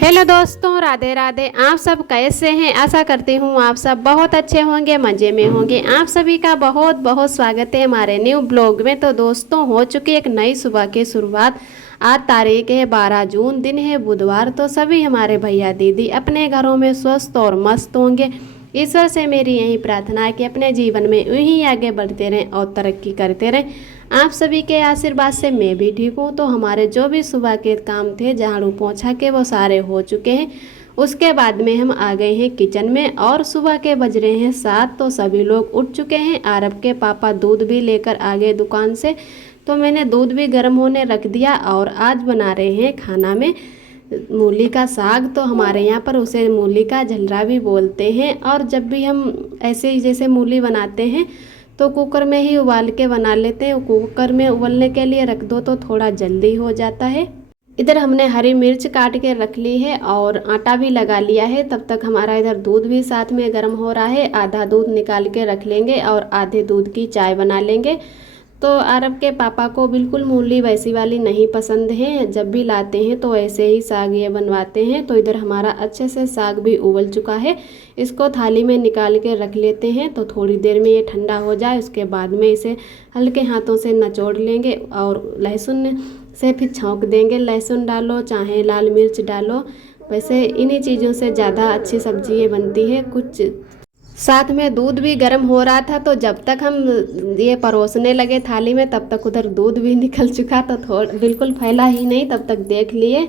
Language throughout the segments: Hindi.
हेलो दोस्तों, राधे राधे। आप सब कैसे हैं? आशा करती हूँ आप सब बहुत अच्छे होंगे, मज़े में होंगे। आप सभी का बहुत बहुत स्वागत है हमारे न्यू ब्लॉग में। तो दोस्तों, हो चुकी एक नई सुबह की शुरुआत। आज तारीख है 12 जून, दिन है बुधवार। तो सभी हमारे भैया दीदी अपने घरों में स्वस्थ और मस्त होंगे। ईश्वर से मेरी यही प्रार्थना है कि अपने जीवन में यूं ही आगे बढ़ते रहें और तरक्की करते रहें। आप सभी के आशीर्वाद से मैं भी ठीक हूँ। तो हमारे जो भी सुबह के काम थे, झाड़ू पोंछा के, वो सारे हो चुके हैं। उसके बाद में हम आ गए हैं किचन में और सुबह के बज रहे हैं 7। तो सभी लोग उठ चुके हैं। आरब के पापा दूध भी लेकर आ गए दुकान से। तो मैंने दूध भी गर्म होने रख दिया और आज बना रहे हैं खाना में मूली का साग। तो हमारे यहाँ पर उसे मूली का झलरा भी बोलते हैं। और जब भी हम ऐसे ही जैसे मूली बनाते हैं तो कुकर में ही उबाल के बना लेते हैं। कुकर में उबलने के लिए रख दो तो थोड़ा जल्दी हो जाता है। इधर हमने हरी मिर्च काट के रख ली है और आटा भी लगा लिया है। तब तक हमारा इधर दूध भी साथ में गर्म हो रहा है। आधा दूध निकाल के रख लेंगे और आधे दूध की चाय बना लेंगे। तो अरब के पापा को बिल्कुल मूली वैसी वाली नहीं पसंद है। जब भी लाते हैं तो ऐसे ही साग ये बनवाते हैं। तो इधर हमारा अच्छे से साग भी उबल चुका है। इसको थाली में निकाल के रख लेते हैं। तो थोड़ी देर में ये ठंडा हो जाए, उसके बाद में इसे हल्के हाथों से निचोड़ लेंगे और लहसुन से फिर छौंक देंगे। लहसुन डालो चाहे लाल मिर्च डालो, वैसे इन्हीं चीज़ों से ज़्यादा अच्छी सब्जी ये बनती है। कुछ साथ में दूध भी गर्म हो रहा था। तो जब तक हम ये परोसने लगे थाली में, तब तक उधर दूध भी निकल चुका। तो थोड़ा बिल्कुल फैला ही नहीं, तब तक देख लिए।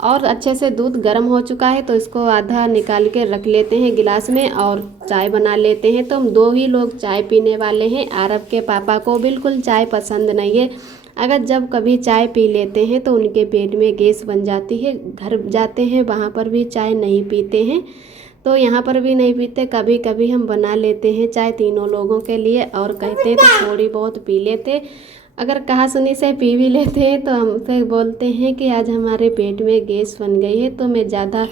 और अच्छे से दूध गर्म हो चुका है। तो इसको आधा निकाल के रख लेते हैं गिलास में और चाय बना लेते हैं। तो हम दो ही लोग चाय पीने वाले हैं। अरब के पापा को बिल्कुल चाय पसंद नहीं है। अगर जब कभी चाय पी लेते हैं तो उनके पेट में गैस बन जाती है। घर जाते हैं वहाँ पर भी चाय नहीं पीते हैं, तो यहाँ पर भी नहीं पीते। कभी कभी हम बना लेते हैं चाय तीनों लोगों के लिए और कहते तो थोड़ी बहुत पी लेते। अगर कहा सुनी से पी भी लेते हैं तो हमसे बोलते हैं कि आज हमारे पेट में गैस बन गई है। तो मैं ज़्यादा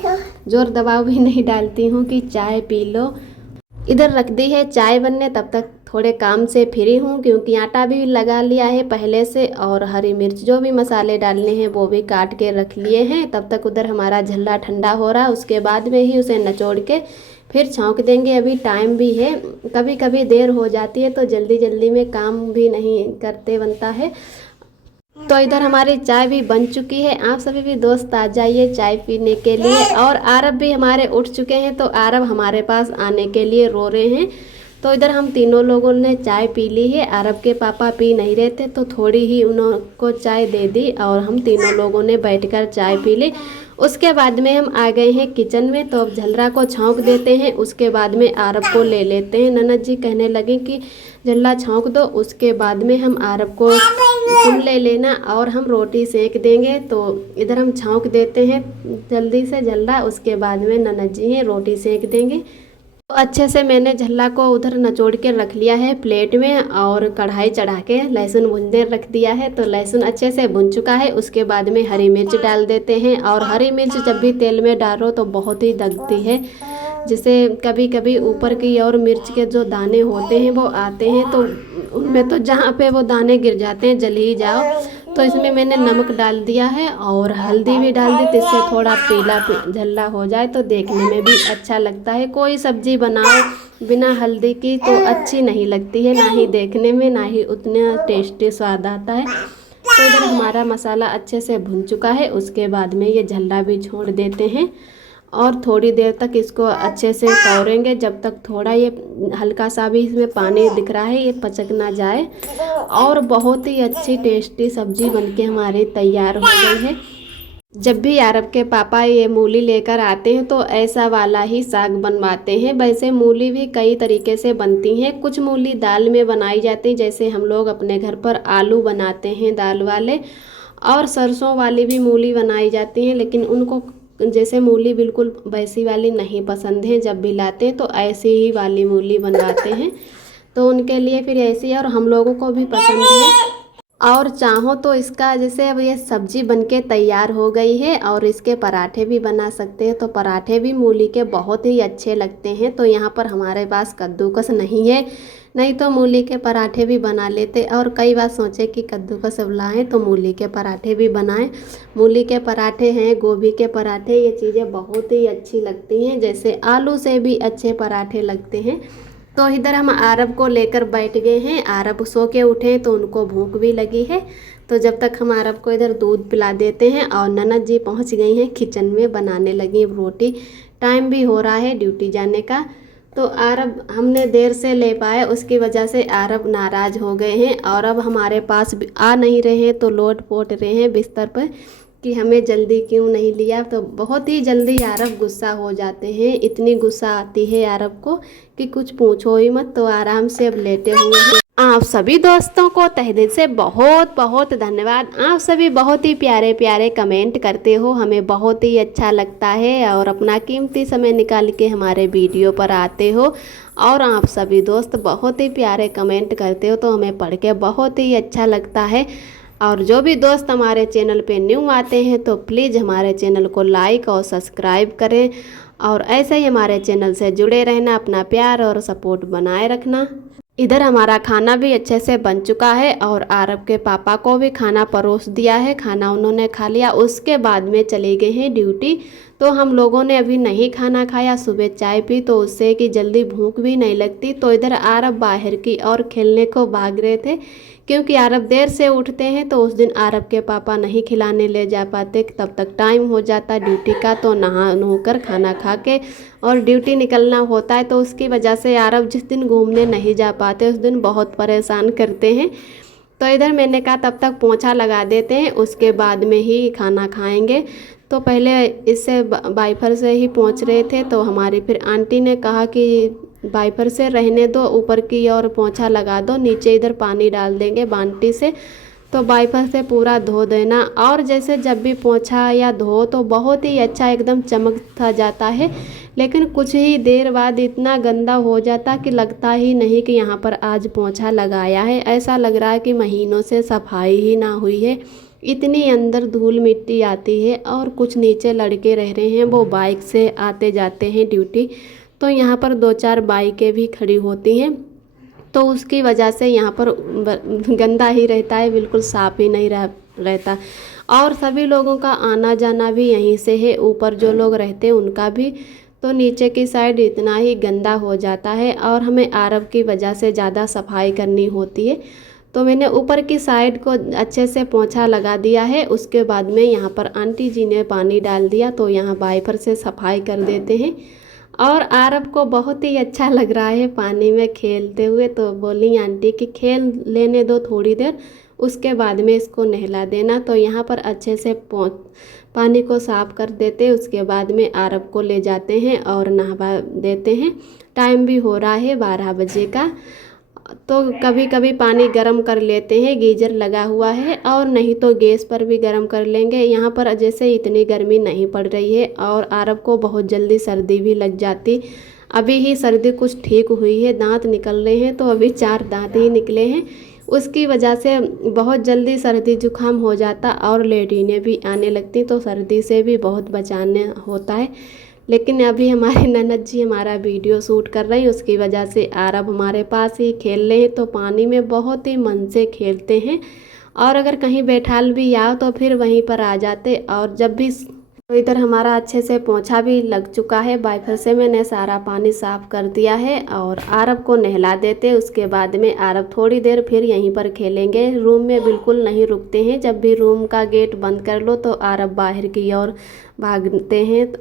जोर दबाव भी नहीं डालती हूँ कि चाय पी लो। इधर रख दी है चाय बनने। तब तक थोड़े काम से फ्री हूँ क्योंकि आटा भी लगा लिया है पहले से और हरी मिर्च जो भी मसाले डालने हैं वो भी काट के रख लिए हैं। तब तक उधर हमारा झल्ला ठंडा हो रहा है। उसके बाद में ही उसे निचोड़ के फिर छौंक देंगे। अभी टाइम भी है, कभी कभी देर हो जाती है तो जल्दी जल्दी में काम भी नहीं करते बनता है। तो इधर हमारी चाय भी बन चुकी है। आप सभी भी दोस्त आ जाइए चाय पीने के लिए। और आरब भी हमारे उठ चुके हैं। तो आरब हमारे पास आने के लिए रो रहे हैं। तो इधर हम तीनों लोगों ने चाय पी ली है। अरब के पापा पी नहीं रहे थे तो थोड़ी ही उनको चाय दे दी और हम तीनों लोगों ने बैठकर चाय पी ली। उसके बाद में हम आ गए हैं किचन में। तो अब झलरा को छौंक देते हैं। उसके बाद में आरब को ले लेते हैं। ननद जी कहने लगे कि झल्ला छौंक दो। उसके बाद में हम आरब को तुम ले लेना और हम रोटी सेक देंगे। तो इधर हम छौंक देते हैं जल्दी से झल्ला। उसके बाद में ननद जी हैं रोटी सेक देंगे। तो अच्छे से मैंने झल्ला को उधर निचोड़ के रख लिया है प्लेट में और कढ़ाई चढ़ा के लहसुन भूनने रख दिया है। तो लहसुन अच्छे से भुन चुका है। उसके बाद में हरी मिर्च डाल देते हैं। और हरी मिर्च जब भी तेल में डालो तो बहुत ही दगती है, जिसे कभी कभी ऊपर की और मिर्च के जो दाने होते हैं वो आते हैं। तो उनमें तो जहाँ पे वो दाने गिर जाते हैं जल ही जाओ। तो इसमें मैंने नमक डाल दिया है और हल्दी भी डाल दी, जिससे थोड़ा पीला झल्ला हो जाए तो देखने में भी अच्छा लगता है। कोई सब्जी बनाओ बिना हल्दी की तो अच्छी नहीं लगती है, ना ही देखने में ना ही उतना टेस्टी स्वाद आता है। तो इधर हमारा मसाला अच्छे से भुन चुका है। उसके बाद में ये झल्ला भी छोड़ देते हैं और थोड़ी देर तक इसको अच्छे से कौरेंगे जब तक थोड़ा ये हल्का सा भी इसमें पानी दिख रहा है, ये पचक ना जाए। और बहुत ही अच्छी टेस्टी सब्जी बनके हमारी तैयार हो गई है। जब भी अरब के पापा ये मूली लेकर आते हैं तो ऐसा वाला ही साग बनवाते हैं। वैसे मूली भी कई तरीके से बनती हैं। कुछ मूली दाल में बनाई जाती है, जैसे हम लोग अपने घर पर आलू बनाते हैं दाल वाले, और सरसों वाली भी मूली बनाई जाती हैं। लेकिन उनको जैसे मूली बिल्कुल वैसी वाली नहीं पसंद है, जब भी लाते हैं तो ऐसी ही वाली मूली बनवाते हैं। तो उनके लिए फिर ऐसी, और हम लोगों को भी पसंद है। और चाहो तो इसका जैसे अब ये सब्जी बनके तैयार हो गई है और इसके पराठे भी बना सकते हैं। तो पराठे भी मूली के बहुत ही अच्छे लगते हैं। तो यहाँ पर हमारे पास कद्दूकस नहीं है, नहीं तो मूली के पराठे भी बना लेते। और कई बार सोचे कि कद्दू का सब लाएँ तो मूली के पराठे भी बनाएं। मूली के पराठे हैं, गोभी के पराठे, ये चीज़ें बहुत ही अच्छी लगती हैं, जैसे आलू से भी अच्छे पराठे लगते हैं। तो इधर हम आरब को लेकर बैठ गए हैं। आरब सो के उठे तो उनको भूख भी लगी है। तो जब तक हम आरब को इधर दूध पिला देते हैं। और ननद जी पहुंच गई हैं किचन में, बनाने लगी रोटी। टाइम भी हो रहा है ड्यूटी जाने का। तो आरब हमने देर से ले पाए, उसकी वजह से आरब नाराज़ हो गए हैं और अब हमारे पास आ नहीं रहे हैं। तो लोट पोट रहे हैं बिस्तर पर कि हमें जल्दी क्यों नहीं लिया। तो बहुत ही जल्दी आरब गुस्सा हो जाते हैं, इतनी गुस्सा आती है आरब को कि कुछ पूछो ही मत। तो आराम से अब लेटे हुए हैं। आप सभी दोस्तों को तहे दिल से बहुत बहुत धन्यवाद। आप सभी बहुत ही प्यारे प्यारे कमेंट करते हो, हमें बहुत ही अच्छा लगता है और अपना कीमती समय निकाल के हमारे वीडियो पर आते हो। और आप सभी दोस्त बहुत ही प्यारे कमेंट करते हो तो हमें पढ़ के बहुत ही अच्छा लगता है। और जो भी दोस्त हमारे चैनल पे न्यू आते हैं तो प्लीज़ हमारे चैनल को लाइक और सब्सक्राइब करें और ऐसे ही हमारे चैनल से जुड़े रहना, अपना प्यार और सपोर्ट बनाए रखना। इधर हमारा खाना भी अच्छे से बन चुका है और आरब के पापा को भी खाना परोस दिया है। खाना उन्होंने खा लिया, उसके बाद में चले गए हैं ड्यूटी। तो हम लोगों ने अभी नहीं खाना खाया, सुबह चाय पी तो उससे कि जल्दी भूख भी नहीं लगती। तो इधर आरब बाहर की और खेलने को भाग रहे थे, क्योंकि आरब देर से उठते हैं तो उस दिन आरब के पापा नहीं खिलाने ले जा पाते, तब तक टाइम हो जाता ड्यूटी का। तो नहा धोकर खाना खा के और ड्यूटी निकलना होता है। तो उसकी वजह से आरब जिस दिन घूमने नहीं जा पाते उस दिन बहुत परेशान करते हैं। तो इधर मैंने कहा तब तक पोंछा लगा देते हैं, उसके बाद में ही खाना खाएंगे। तो पहले इससे वाइपर से ही पोंछ रहे थे। तो हमारी फिर आंटी ने कहा कि वाइपर से रहने दो, ऊपर की और पोंछा लगा दो, नीचे इधर पानी डाल देंगे बाल्टी से। तो वाइपर से पूरा धो देना। और जैसे जब भी पोंछा या धो तो बहुत ही अच्छा एकदम चमकता जाता है, लेकिन कुछ ही देर बाद इतना गंदा हो जाता कि लगता ही नहीं कि यहाँ पर आज पोंछा लगाया है। ऐसा लग रहा है कि महीनों से सफाई ही ना हुई है, इतनी अंदर धूल मिट्टी आती है। और कुछ नीचे लड़के रह रहे हैं, वो बाइक से आते जाते हैं ड्यूटी। तो यहाँ पर 2-4 बाइकें भी खड़ी होती हैं, तो उसकी वजह से यहाँ पर गंदा ही रहता है, बिल्कुल साफ़ ही नहीं रहता। और सभी लोगों का आना जाना भी यहीं से है, ऊपर जो लोग रहते हैं उनका भी। तो नीचे की साइड इतना ही गंदा हो जाता है और हमें आरब की वजह से ज़्यादा सफाई करनी होती है। तो मैंने ऊपर की साइड को अच्छे से पोंछा लगा दिया है। उसके बाद में यहाँ पर आंटी जी ने पानी डाल दिया, तो यहाँ वाइपर से सफाई कर देते हैं। और आरब को बहुत ही अच्छा लग रहा है पानी में खेलते हुए। तो बोली आंटी कि खेल लेने दो थोड़ी देर, उसके बाद में इसको नहला देना। तो यहाँ पर अच्छे से पानी को साफ़ कर देते, उसके बाद में आरब को ले जाते हैं और नहवा देते हैं। टाइम भी हो रहा है 12 बजे का। तो कभी कभी पानी गर्म कर लेते हैं, गीजर लगा हुआ है, और नहीं तो गैस पर भी गर्म कर लेंगे। यहाँ पर जैसे इतनी गर्मी नहीं पड़ रही है और आरब को बहुत जल्दी सर्दी भी लग जाती। अभी ही सर्दी कुछ ठीक हुई है, दांत निकल रहे हैं, तो अभी 4 दांत ही निकले हैं। उसकी वजह से बहुत जल्दी सर्दी जुकाम हो जाता और लेडीनें भी आने लगती। तो सर्दी से भी बहुत बचाना होता है। लेकिन अभी हमारे ननद जी हमारा वीडियो शूट कर रही हैं, उसकी वजह से आरब हमारे पास ही खेल रहे हैं। तो पानी में बहुत ही मन से खेलते हैं, और अगर कहीं बैठाल भी आओ तो फिर वहीं पर आ जाते। और जब भी तो इधर हमारा अच्छे से पोंछा भी लग चुका है, वाइपर से मैंने सारा पानी साफ़ कर दिया है और आरब को नहला देते। उसके बाद में आरब थोड़ी देर फिर यहीं पर खेलेंगे, रूम में बिल्कुल नहीं रुकते हैं। जब भी रूम का गेट बंद कर लो तो आरब बाहर की ओर भागते हैं,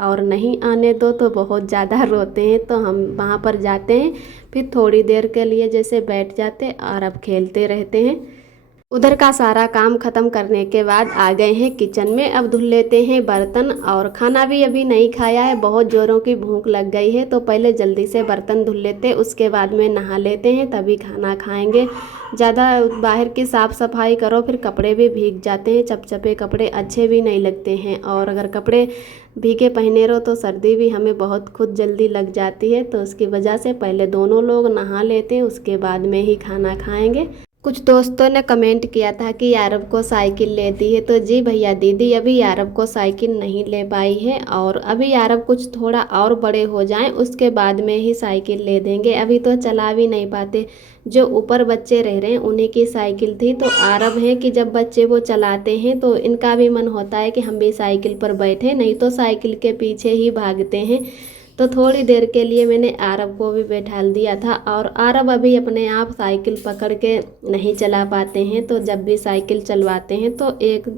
और नहीं आने दो तो बहुत ज़्यादा रोते हैं। तो हम वहाँ पर जाते हैं, फिर थोड़ी देर के लिए जैसे बैठ जाते और अब खेलते रहते हैं। उधर का सारा काम ख़त्म करने के बाद आ गए हैं किचन में। अब धुल लेते हैं बर्तन, और खाना भी अभी नहीं खाया है, बहुत ज़ोरों की भूख लग गई है। तो पहले जल्दी से बर्तन धुल लेते, उसके बाद में नहा लेते हैं, तभी खाना खाएंगे। ज़्यादा बाहर की साफ़ सफाई करो फिर कपड़े भी भीग जाते हैं, चपचपे कपड़े अच्छे भी नहीं लगते हैं। और अगर कपड़े भीगे पहने रहो तो सर्दी भी हमें बहुत खुद जल्दी लग जाती है। तो उसकी वजह से पहले दोनों लोग नहा लेते हैं, उसके बाद में ही खाना खाएंगे। कुछ दोस्तों ने कमेंट किया था कि यारब को साइकिल लेती है, तो जी भैया दीदी अभी यारब को साइकिल नहीं ले पाई है, और अभी यारब कुछ थोड़ा और बड़े हो जाएं उसके बाद में ही साइकिल ले देंगे। अभी तो चला भी नहीं पाते। जो ऊपर बच्चे रह रहे हैं उन्हीं की साइकिल थी, तो आरब है कि जब बच्चे वो चलाते हैं तो इनका भी मन होता है कि हम भी साइकिल पर बैठे, नहीं तो साइकिल के पीछे ही भागते हैं। तो थोड़ी देर के लिए मैंने आरब को भी बैठाल दिया था, और आरब अभी अपने आप साइकिल पकड़ के नहीं चला पाते हैं, तो जब भी साइकिल चलवाते हैं तो एक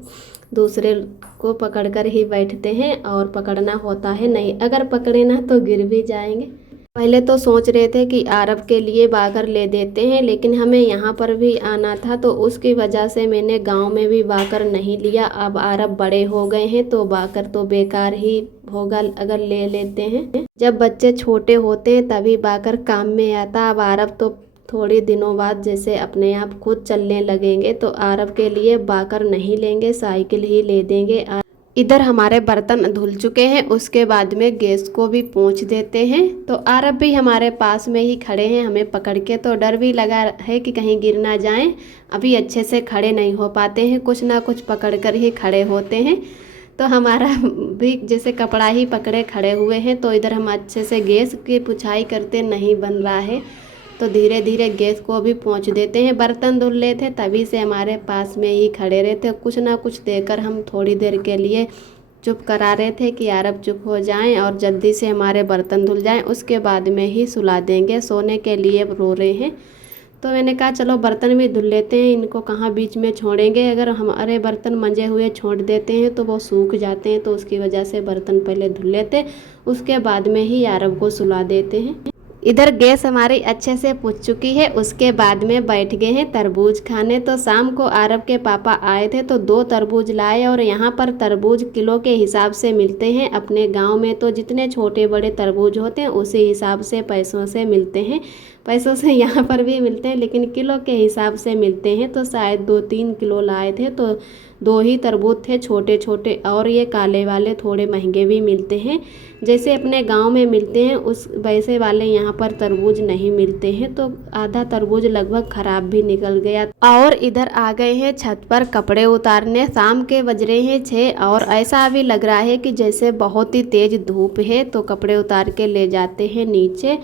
दूसरे को पकड़कर ही बैठते हैं, और पकड़ना होता है, नहीं अगर पकड़े ना तो गिर भी जाएंगे। पहले तो सोच रहे थे कि आरब के लिए बाकर ले देते हैं, लेकिन हमें यहाँ पर भी आना था, तो उसकी वजह से मैंने गांव में भी बाकर नहीं लिया। अब आरब बड़े हो गए हैं तो बाकर तो बेकार ही होगा अगर ले लेते हैं। जब बच्चे छोटे होते हैं तभी बाकर काम में आता। अब आरब तो थोड़े दिनों बाद जैसे अपने आप खुद चलने लगेंगे, तो आरब के लिए बाकर नहीं लेंगे, साइकिल ही ले देंगे। इधर हमारे बर्तन धुल चुके हैं, उसके बाद में गैस को भी पोंछ देते हैं। तो आरब भी हमारे पास में ही खड़े हैं हमें पकड़ के, तो डर भी लगा है कि कहीं गिर ना जाएं। अभी अच्छे से खड़े नहीं हो पाते हैं, कुछ ना कुछ पकड़ कर ही खड़े होते हैं। तो हमारा भी जैसे कपड़ा ही पकड़े खड़े हुए हैं। तो इधर हम अच्छे से गैस की पुछाई करते नहीं बन रहा है, तो धीरे धीरे गैस को भी पोंछ देते हैं। बर्तन धुल रहे थे तभी से हमारे पास में ही खड़े रहे थे, कुछ ना कुछ देकर हम थोड़ी देर के लिए चुप करा रहे थे कि यारब चुप हो जाएं और जल्दी से हमारे बर्तन धुल जाएं, उसके बाद में ही सुला देंगे। सोने के लिए रो रहे हैं, तो मैंने कहा चलो बर्तन भी धुल लेते हैं, इनको कहाँ बीच में छोड़ेंगे। अगर हमारे बर्तन मंजे हुए छोड़ देते हैं तो वो सूख जाते हैं, तो उसकी वजह से बर्तन पहले धुल लेते, उसके बाद में ही यारब को सुला देते हैं। इधर गैस हमारी अच्छे से पुछ चुकी है, उसके बाद में बैठ गए हैं तरबूज खाने। तो शाम को आरब के पापा आए थे तो 2 तरबूज लाए, और यहाँ पर तरबूज किलो के हिसाब से मिलते हैं। अपने गांव में तो जितने छोटे बड़े तरबूज होते हैं उसी हिसाब से पैसों से मिलते हैं, पैसों से यहाँ पर भी मिलते हैं, लेकिन किलो के हिसाब से मिलते हैं। तो शायद 2-3 किलो लाए थे, तो 2 ही तरबूज थे छोटे छोटे, और ये काले वाले थोड़े महंगे भी मिलते हैं। जैसे अपने गांव में मिलते हैं उस वैसे वाले यहाँ पर तरबूज नहीं मिलते हैं, तो आधा तरबूज लगभग ख़राब भी निकल गया। और इधर आ गए हैं छत पर कपड़े उतारने। शाम के बज रहे हैं 6, और ऐसा अभी लग रहा है कि जैसे बहुत ही तेज़ धूप है, तो कपड़े उतार के ले जाते हैं नीचे।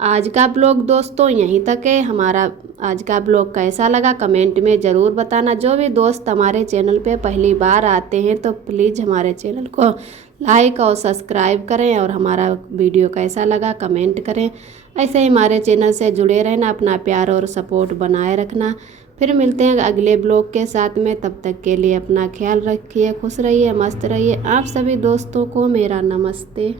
आज का ब्लॉग दोस्तों यहीं तक है। हमारा आज का ब्लॉग कैसा लगा कमेंट में ज़रूर बताना। जो भी दोस्त हमारे चैनल पे पहली बार आते हैं तो प्लीज़ हमारे चैनल को लाइक और सब्सक्राइब करें, और हमारा वीडियो कैसा लगा कमेंट करें। ऐसे ही हमारे चैनल से जुड़े रहना, अपना प्यार और सपोर्ट बनाए रखना। फिर मिलते हैं अगले ब्लॉग के साथ में, तब तक के लिए अपना ख्याल रखिए, खुश रहिए, मस्त रहिए। आप सभी दोस्तों को मेरा नमस्ते।